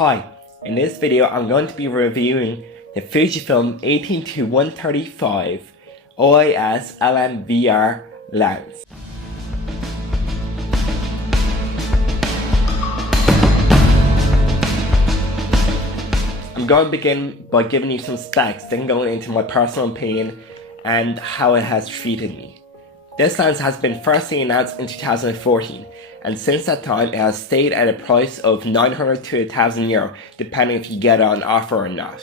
Hi, in this video I'm going to be reviewing the Fujifilm 18-135 OIS LMVR lens. I'm going to begin by giving you some specs, then going into my personal opinion and how it has treated me. This lens has been firstly announced in 2014, and since that time it has stayed at a price of 900 to 1000 euro, depending if you get it on offer or not.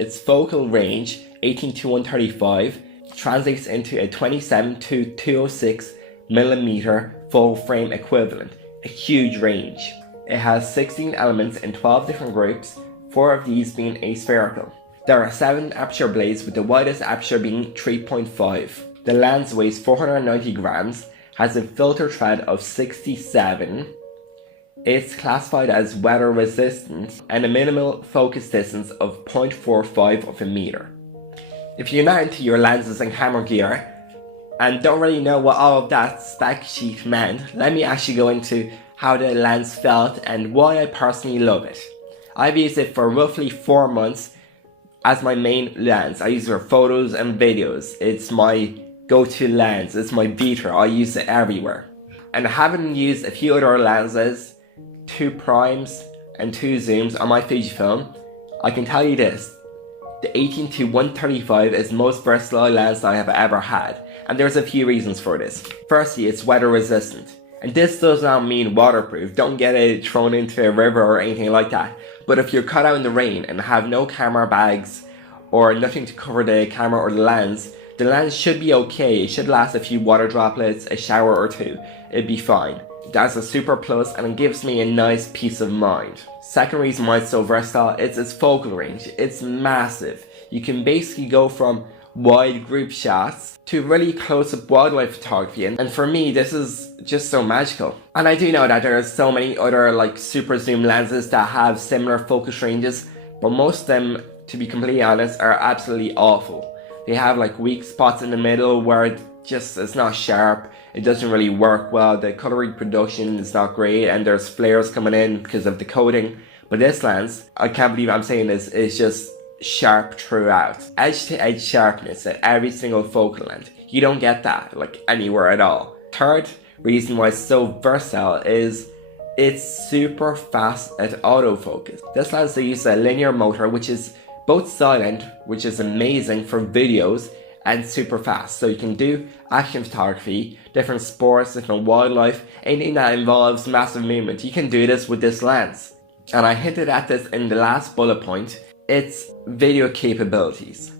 Its focal range, 18-135, translates into a 27 to 206mm full frame equivalent, a huge range. It has 16 elements in 12 different groups, 4 of these being aspherical. There are 7 aperture blades, with the widest aperture being 3.5. The lens weighs 490 grams, has a filter thread of 67. It's classified as weather resistant and a minimal focus distance of 0.45 of a meter. If you're not into your lenses and camera gear and don't really know what all of that spec sheet meant, let me actually go into how the lens felt and why I personally love it. I've used it for roughly 4 months as my main lens. I use it for photos and videos. It's my go-to lens, it's my beater, I use it everywhere. And having used a few other lenses, 2 primes and 2 zooms on my Fujifilm, I can tell you this: the 18-135 is the most versatile lens I have ever had, and there's a few reasons for this. Firstly, it's weather resistant, and this does not mean waterproof. Don't get it thrown into a river or anything like that. But if you're caught out in the rain and have no camera bags or nothing to cover the camera or the lens should be okay. It should last a few water droplets, a shower or 2. It'd be fine. That's a super plus, and it gives me a nice peace of mind. Second reason why it's so versatile, it's its focal range. It's massive. You can basically go from wide group shots to really close-up wildlife photography, and for me this is just so magical. And I do know that there are so many other like super zoom lenses that have similar focus ranges, but most of them, to be completely honest, are absolutely awful. They have like weak spots in the middle where it's not sharp, it doesn't really work well, the color reproduction is not great, and there's flares coming in because of the coating. But this lens, I can't believe I'm saying this, is just sharp throughout. Edge to edge sharpness at every single focal length. You don't get that like anywhere at all. Third reason why it's so versatile is it's super fast at autofocus. This lens, they use a linear motor which is both silent, which is amazing for videos, and super fast. So you can do action photography, different sports, different wildlife, anything that involves massive movement. You can do this with this lens. And I hinted at this in the last bullet point, its video capabilities.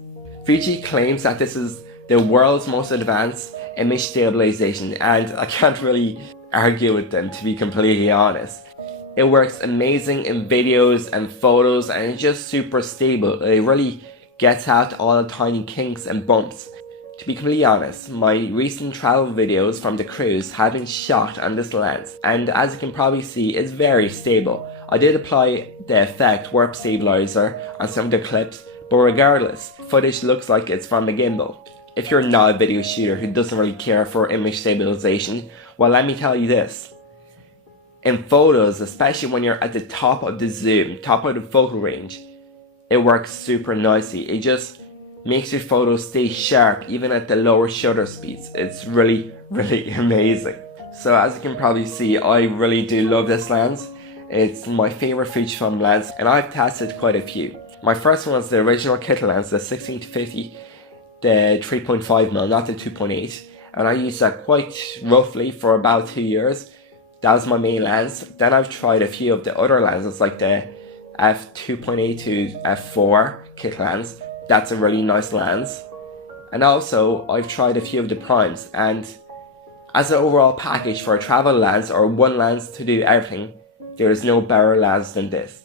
Fuji claims that this is the world's most advanced image stabilization, and I can't really argue with them, to be completely honest. It works amazing in videos and photos, and it's just super stable. It really gets out all the tiny kinks and bumps. To be completely honest, my recent travel videos from the cruise have been shot on this lens, and as you can probably see, it's very stable. I did apply the effect warp stabilizer on some of the clips, but regardless, footage looks like it's from the gimbal. If you're not a video shooter who doesn't really care for image stabilization, well, let me tell you this. In photos, especially when you're at the top of the zoom, top of the focal range, it works super nicely. It just makes your photos stay sharp even at the lower shutter speeds. It's really, really amazing. So as you can probably see, I really do love this lens. It's my favorite Fujifilm lens, and I've tested quite a few. My first one was the original kit lens, the 16-50, the 3.5mm, not the 2.8, and I used that quite roughly for about 2 years. That was my main lens. Then I've tried a few of the other lenses, like the f2.8 to f4 kit lens. That's a really nice lens. And also I've tried a few of the primes, and as an overall package for a travel lens or one lens to do everything, there is no better lens than this.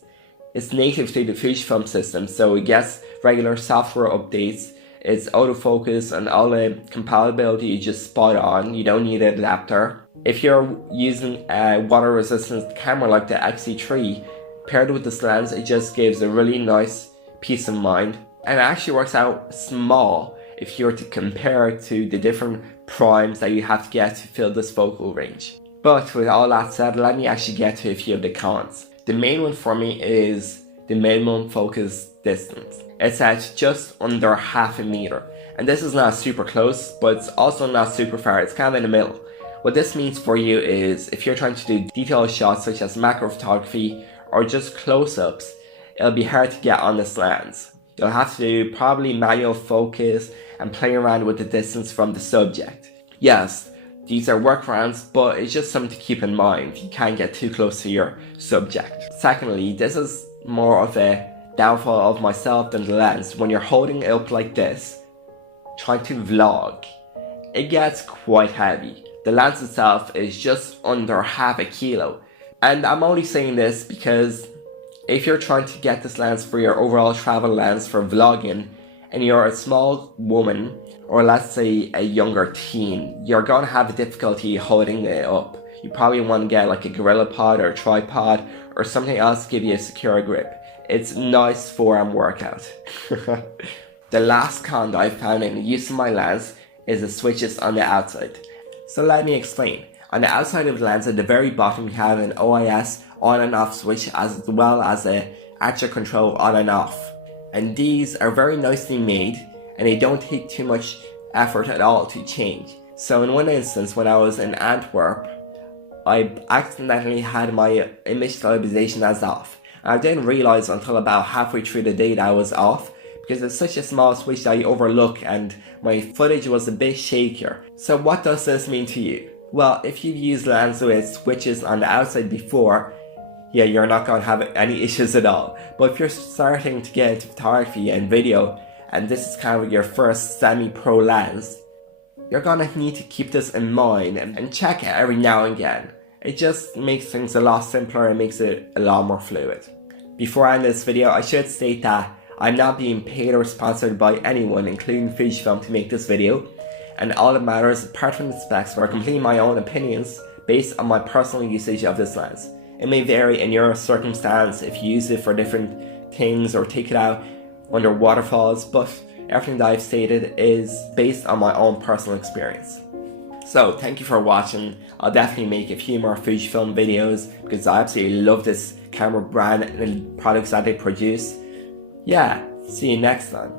It's native to the Fujifilm system, so it gets regular software updates. Its autofocus and all the compatibility is just spot on. You don't need an adapter. If you're using a water resistant camera like the X-3, paired with this lens, it just gives a really nice peace of mind. And it actually works out small if you were to compare it to the different primes that you have to get to fill this focal range. But with all that said, let me actually get to a few of the cons. The main one for me is the minimum focus distance. It's at just under half a meter. And this is not super close, but it's also not super far. It's kind of in the middle. What this means for you is if you're trying to do detailed shots such as macro photography or just close-ups, it'll be hard to get on this lens. You'll have to do probably manual focus and play around with the distance from the subject. Yes, these are workarounds, but it's just something to keep in mind. You can't get too close to your subject. Secondly, this is more of a downfall of myself than the lens. When you're holding it up like this, trying to vlog, it gets quite heavy. The lens itself is just under half a kilo. And I'm only saying this because if you're trying to get this lens for your overall travel lens for vlogging, and you're a small woman, or let's say a younger teen, you're going to have a difficulty holding it up. You probably want to get like a gorilla pod or a tripod or something else to give you a secure grip. It's nice forearm workout. The last con that I found in the use of my lens is the switches on the outside. So let me explain. On the outside of the lens at the very bottom you have an OIS on and off switch as well as a aperture control on and off. And these are very nicely made and they don't take too much effort at all to change. So in one instance when I was in Antwerp, I accidentally had my image stabilization as off. And I didn't realize until about halfway through the day that I was off because it's such a small switch that you overlook and my footage was a bit shakier. So what does this mean to you? Well, if you've used lenses with switches on the outside before, yeah, you're not going to have any issues at all. But if you're starting to get into photography and video, and this is kind of your first semi-pro lens, you're going to need to keep this in mind and check it every now and again. It just makes things a lot simpler and makes it a lot more fluid. Before I end this video, I should state that I'm not being paid or sponsored by anyone, including Fujifilm, to make this video. And all that matters, apart from the specs, are completely my own opinions based on my personal usage of this lens. It may vary in your circumstance if you use it for different things or take it out under waterfalls, but everything that I've stated is based on my own personal experience. So thank you for watching. I'll definitely make a few more Fujifilm videos because I absolutely love this camera brand and the products that they produce. Yeah, see you next time.